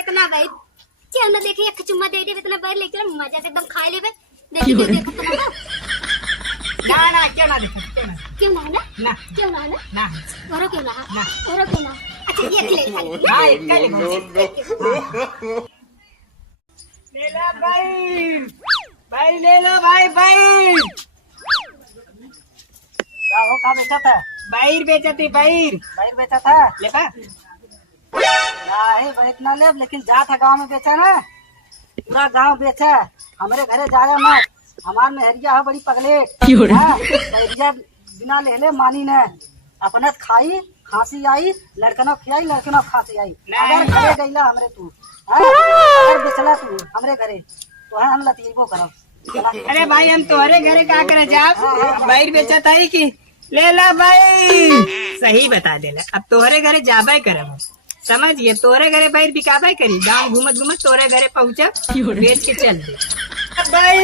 इतना भाई क्या ना देखे एक चुम्मा दे दे इतना बैर लेके मजा से एकदम खा लेबे देखो देखो तो ना क्यों ना देखो क्यों ना क्यों ना क्यों ना और क्यों ना अच्छा ये ले ले लो भाई ले लो भाई का बेचा था बैर बेचा थी बैर बेचा था ले पा नहीं भाई इतना ले लेकिन जा था गांव में बेचा ना पूरा गांव बेचा हमारे घरे जाया मत हमार मेहरिया है बड़ी पगलेट मेहरिया बिना ले मानी ने अपने खाई खांसी आई लड़कनों खियाई लड़कनों खांसी आई अगर घरे गईला हमरे तू अगर बेचला तू हमरे घरे तो है हम लतीबो करो। अरे भाई हम तुम्हारे घरे क्या करे जाओ बैर बेचा था कि ले ला भाई सही बता देला अब तोहरे घरे जाबे करब समझिए तोरे घरे बैर बिकाबे करी गाँव घूमत तोरे घरे पहुँचा बेच के चल दे भाई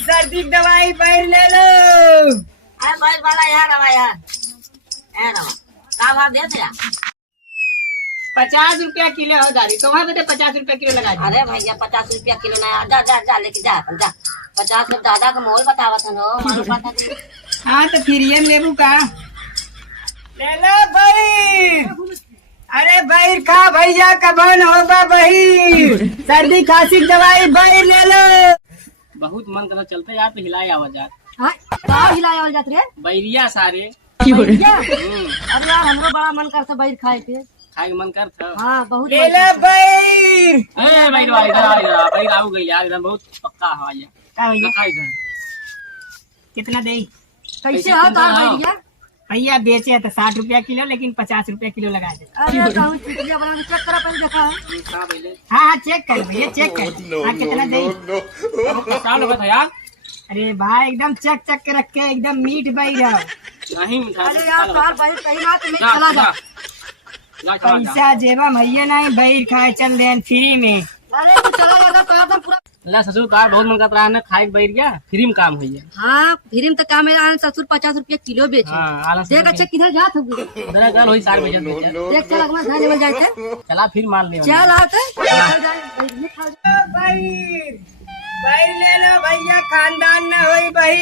सर्दी दवाई बैर ले लो भाई वाला यार भाव दे 50 रुपया किलो हो दादी तो वहाँ पे 50 रुपया किलो लगा दी। अरे भैया 50 रुपया किलो ना जा लेके जा 50 में दादा का मोल बतावत है हाँ तो फिर ये लेबू का ले लो भाई अरे बैर खा भैया कबन होगा भाई सर्दी खांसी दवाई बैर ले लो। बहुत मन करता चलते यार तो हिलाए आवाज यार हिलाया जात रे बैरिया सारे अरे यार हमरो बड़ा मन करता बैर खाए के मन कर था हाँ बहुत ले लो बैर बैर आऊ गई यार एकदम बहुत पक्का हवा ये कितना दे कैसे हो तार भैया भैया बेचे है तो 60 रुपया किलो लेकिन 50 रुपया किलो लगा दे। अरे कहूं चिटिया बना के चेक करा पहले देखा हाँ चेक कर भैया चेक कर कितना दे था यार अरे भाई एकदम चेक के रख के एकदम मीठ बैर नहीं अरे यार तार भाई कहीं ना तो चला जा पैसा जेबा भैया नहीं बैर खाए चल दे फ्री में अरे तू चला जाता तो एकदम पूरा ला ससुर का बहुत मन करता है खाए बैर गया फ्री में काम हुई है हाँ फ्री में तो काम है ससुर 50 रुपया किलो बेचे देख अच्छा किधर जात हो मेरा घर वही 4 बजे देख चल अगला घर लेवल जाते चला फिर मार ले चल आते बैर ले लो भैया खानदान न होई भाई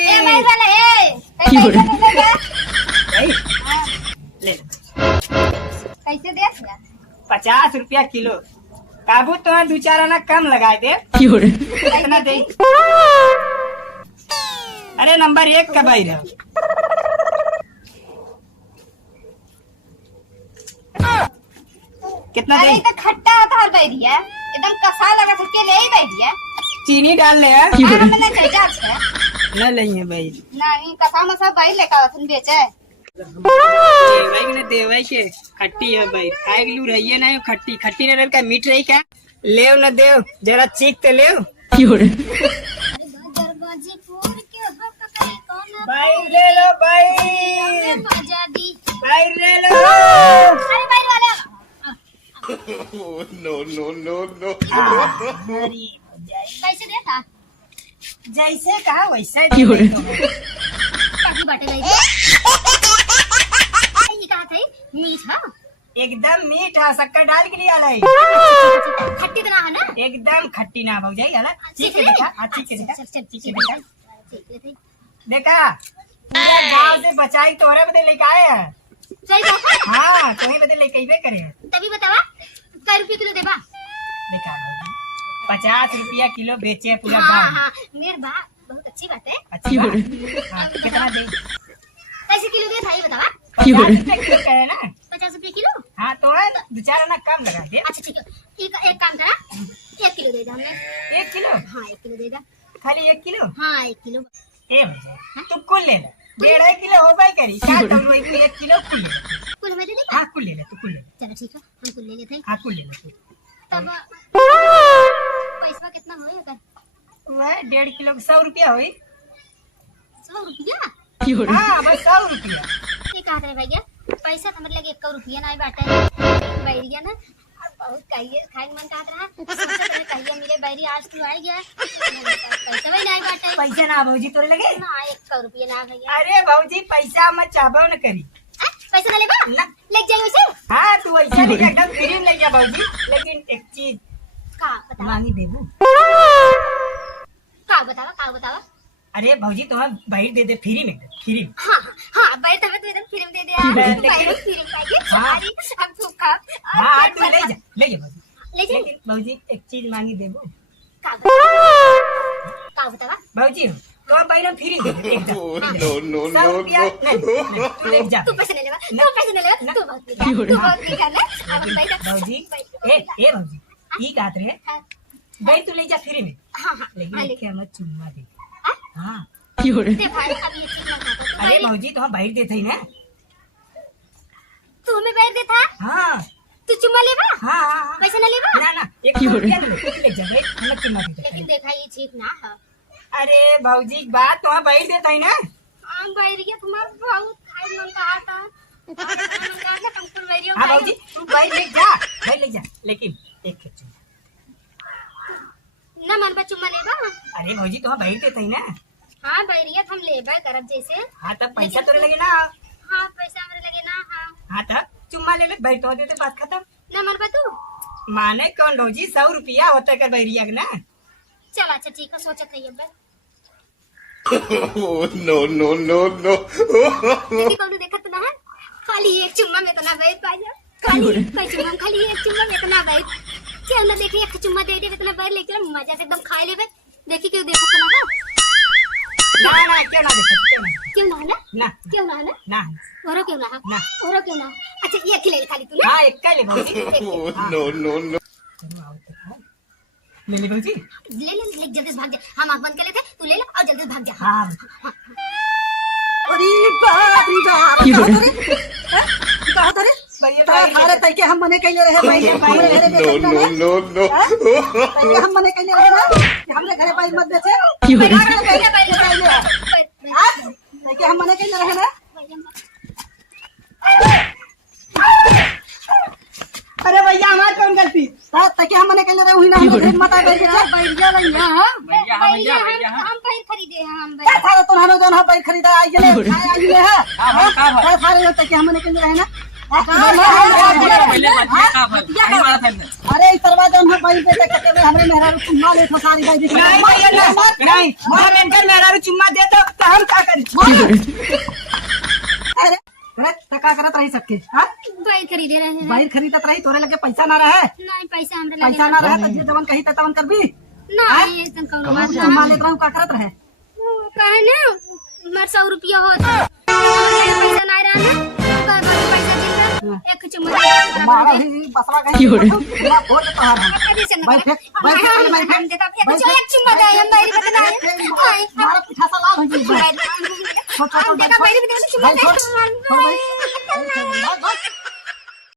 ले कैसे दे 50 रुपया किलो काबू तो 2-4 आना कम लगा दे कितना दे अरे नंबर 1 का बैर है कितना दे तो खट्टा होता है बैरिया एकदम कसा लगा के ले ही बैरिया चीनी डाल ले मैंने चाहिए न लेंगे भाई नहीं कसा मसा बैर लेकर सुन बेचे देवाई के खट्टी है भाई खाए लू रही है ना खट्टी न का मीठ रही क्या ले न देव जरा चीख तो ले भाई ले लो भाई ले लो no. कैसे देता जैसे कहा वैसे बाकी बाटे गई ये कहा था मीठा एकदम मीठा शक्कर डाल के लिया लाई खट्टी तो ना है ना एकदम खट्टी ना हो जाएगी ना चीख के ले। देखा चीख ले देखा पूरा गाँव से बचाई तोरे बदे लेके आए हैं सही बात है हाँ तुम्हें बदे लेके ही करे तभी बतावा कै रुपये किलो देबा देखा 50 रुपया किलो बेचे पूरा हाँ गाँव हाँ मेरे बात बहुत अच्छी बात है अच्छी बात हाँ, कितना दे कैसे किलो दे भाई बतावा 50 रुपया किलो कहे ना 50 रुपये किलो हाँ तो 2-4 आना कम लगा दे अच्छा ठीक है एक काम करा 1 किलो दे दे हमें 1 किलो हाँ 1 किलो दे दे खाली 1 किलो हाँ 1 किलो ए भैया तू कुल ले ले 1.5 किलो हो भाई करी क्या तो 1 किलो कुल ले कुल हमें दे दे हाँ कुल ले ले तू कुल ले चलो ठीक है हम कुल ले लेते हैं हाँ कुल ले ले तब पैसा कितना होएगा वह 1.5 किलो 100 रुपया हुई 100 रुपया हाँ बस 100 रुपया ये कहा करे भैया पैसा तो मतलब 1 रुपया ना बाटे बैरिया ना बहुत कहिए खाए मन कहत रहा कहिए मेरे बैरी आज तू आ गया पैसा भी नहीं बाटे पैसा ना भौजी तोरे लगे ना 1 रुपया ना भैया अरे भौजी पैसा मत चाहबो न करी पैसा ना लेबा ना। ले जाइए वैसे हाँ तू वैसा नहीं एकदम फ्री में ले जा भौजी लेकिन एक चीज का बतावा मांगी देबू। का बतावा अरे भौजी तुम्हें बाहर दे दे फ्री में, फ्री में। हाँ हाँ बैठ हमें तो एकदम फिल्म दे दे यार बैठ फिल्म खाइए हाँ। अरे अब तू खा हाँ तू ले जा भौजी। ले जा लेकिन भौजी एक चीज मांगी देबू। का बतावा भौजी तो बाहर फ्री दे दे एकदम। Oh, no, no, 100 no, रुपया no. नहीं, तू ले जा। तू पैसे ले लेगा तू बहुत निकाल ना अब बैठ भौजी ए भौजी ई कहत रहे भाई तू ले जा फ्री में, हाँ हाँ लेकिन लिखे मत चुम्मा दे। हाँ दे भाई अब ये चीज मत अरे भौजी तो हम बाहर देते ही ना। तू हमें बैठ देता हाँ तू चुम्मा लेबा हाँ हाँ पैसा ना लेबा ना 100 रुपया ले जा भाई, हम चुम्मा दे। लेकिन देखा ये ठीक ना है अरे भौजी बात तो हम बाहर देते ही ना। हम बैरिया तुम्हारा बहुत खाई मन कहा था हमको बैरिया हाँ भौजी तू बाहर ले जा लेकिन एक चुम्मा। ना मन पर चुम्मा लेबा अरे भौजी तो हम बाहर देते ही ना। हाँ बैरिया हम लेबा करब जैसे हाँ तब पैसा तोरे लगे ना। हाँ पैसा हमरे लगे ना हाँ हाँ तब चुम्मा ले भाई तो देते बात खत्म। ना मन पर तू माने कौन भौजी 100 रुपया होता कर बैरिया के ना। चल अच्छा ठीक है सोचत है अब Oh, no, no, no, no. दीदी कौन देखत ना है खाली एक चुम्मा में तो ना बैठ पाया खाली कोई चुम्मा खाली एक चुम्मा में तो ना बैठ चल ना देखिए एक चुम्मा दे दे इतना बैठ लेके मजा से एकदम खा लेबे देखी क्यों देखत ना है ना क्यों ना देखे क्यों ना है ना ना क्यों ना है ना ना औरो क्यों ना है ना। औरो क्यों ना अच्छा ये खिले खाली तू ना हाँ एक का ले भौजी। Oh, no, no, no. ले ले भौजी। ले जल्दी से भाग जा हम आंख बंद कर लेते तू ले ले और जल्दी से भाग जा हाँ अरे बाप रे बाप कहत रे थारे तई के हम मने कइले रहे भाई हमरे घरे No, no, no, no. तई के हम मने कइले रहे ना कि हमरे घरे बाई मत बेचे तई के हम मने कइले रहे ना। अरे भैया हमारी कौन गलती। तई के हम मने कइले रहे हुई ना हमरे घर मत आ गई बेचे भैया भैया हम पैर खरीदे हैं हम क्या थारे तो हनो जन हम बाई खरीदा आई गेले है हाँ भाई का भाई काय थारे तई के हम मने कइले रहे ना। पहले बात ये का भाई नहीं मारा था अरे इस तरवा जन हम बाई बेचे कते में हमरे मेहरा चुम्मा ले सारी बाई दिख नहीं भैया नहीं हम इनकर मेहरा चुम्मा दे तो हम क्या करी। अरे तका करत रही सबके हां पैर खरीदे रहे हैं बाई खरीदत रही तोरे लगे पैसा ना रहे नहीं पैसा हमरे लगे पैसा ना रहे तो जे जवन कही तवन करबी नहीं ऐसा कौन बात ना चुम्मा लेत रहू का करत रहे कहे ना मर 100 रुपया होता पैसा ना रहा ना पैसा दिन एक चुम्मा मारा ही बसवा गई ना फोड़ तोहार हम भाई फेंक हम देता एक चुम्मा दे हम बैरी बता मारा पिठा सा लाल हो गई हम देता बैरी बता चुम्मा दे भाई